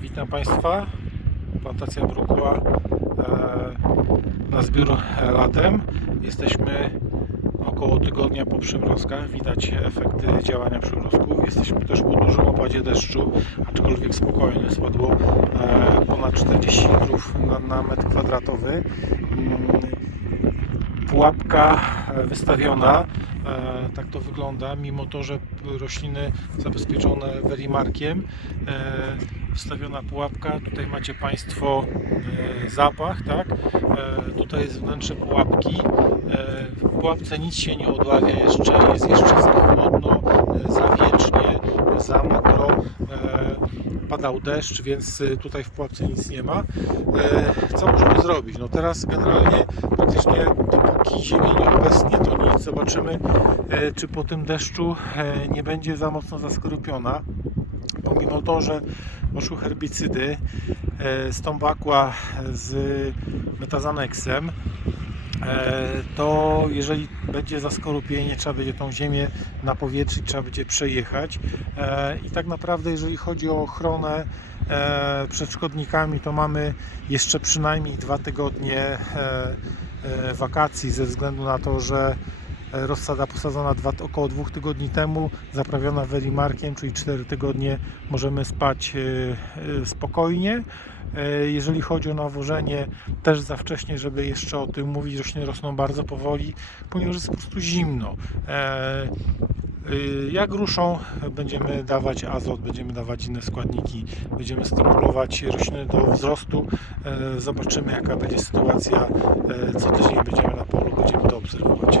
Witam Państwa. Plantacja brukła e, na zbiór latem. Jesteśmy około tygodnia po przymrozkach. Widać efekty działania przymrozków. Jesteśmy też po dużym opadzie deszczu, aczkolwiek spokojny. Spadło e, ponad 40 litrów na, na metr kwadratowy. Mm, pułapka e, wystawiona. E, tak to wygląda, mimo to, że rośliny zabezpieczone verimarkiem. E, wstawiona pułapka. Tutaj macie Państwo e, zapach, tak? Tutaj jest wnętrze pułapki. W pułapce nic się nie odławia jeszcze, jest jeszcze za chłodno, za wiecznie, za mokro. Padał deszcz, więc e, tutaj w pułapce nic nie ma. E, co możemy zrobić? No teraz generalnie praktycznie dopóki ziemia nie obecnie, to nic. Zobaczymy, e, czy po tym deszczu e, nie będzie za mocno zaskorupiona. Pomimo to, że poszły herbicydy z Tombakła z Metazanexem, e, to jeżeli będzie zaskorupienie, trzeba będzie tą ziemię napowietrzyć, trzeba będzie przejechać. E, I tak naprawdę, jeżeli chodzi o ochronę e, przed szkodnikami, to mamy jeszcze przynajmniej dwa tygodnie e, e, wakacji ze względu na to, że e, rozsada posadzona dwa, około dwóch tygodni temu, zaprawiona welimarkiem, czyli 4 tygodnie możemy spać e, e, spokojnie. E, Jeżeli chodzi o nawożenie, też za wcześnie, żeby jeszcze o tym mówić, rośliny rosną bardzo powoli, ponieważ jest po prostu zimno. E, Jak ruszą, będziemy dawać azot, będziemy dawać inne składniki, będziemy stymulować rośliny do wzrostu. E, Zobaczymy, jaka będzie sytuacja. E, Co tydzień będziemy na polu, będziemy to obserwować.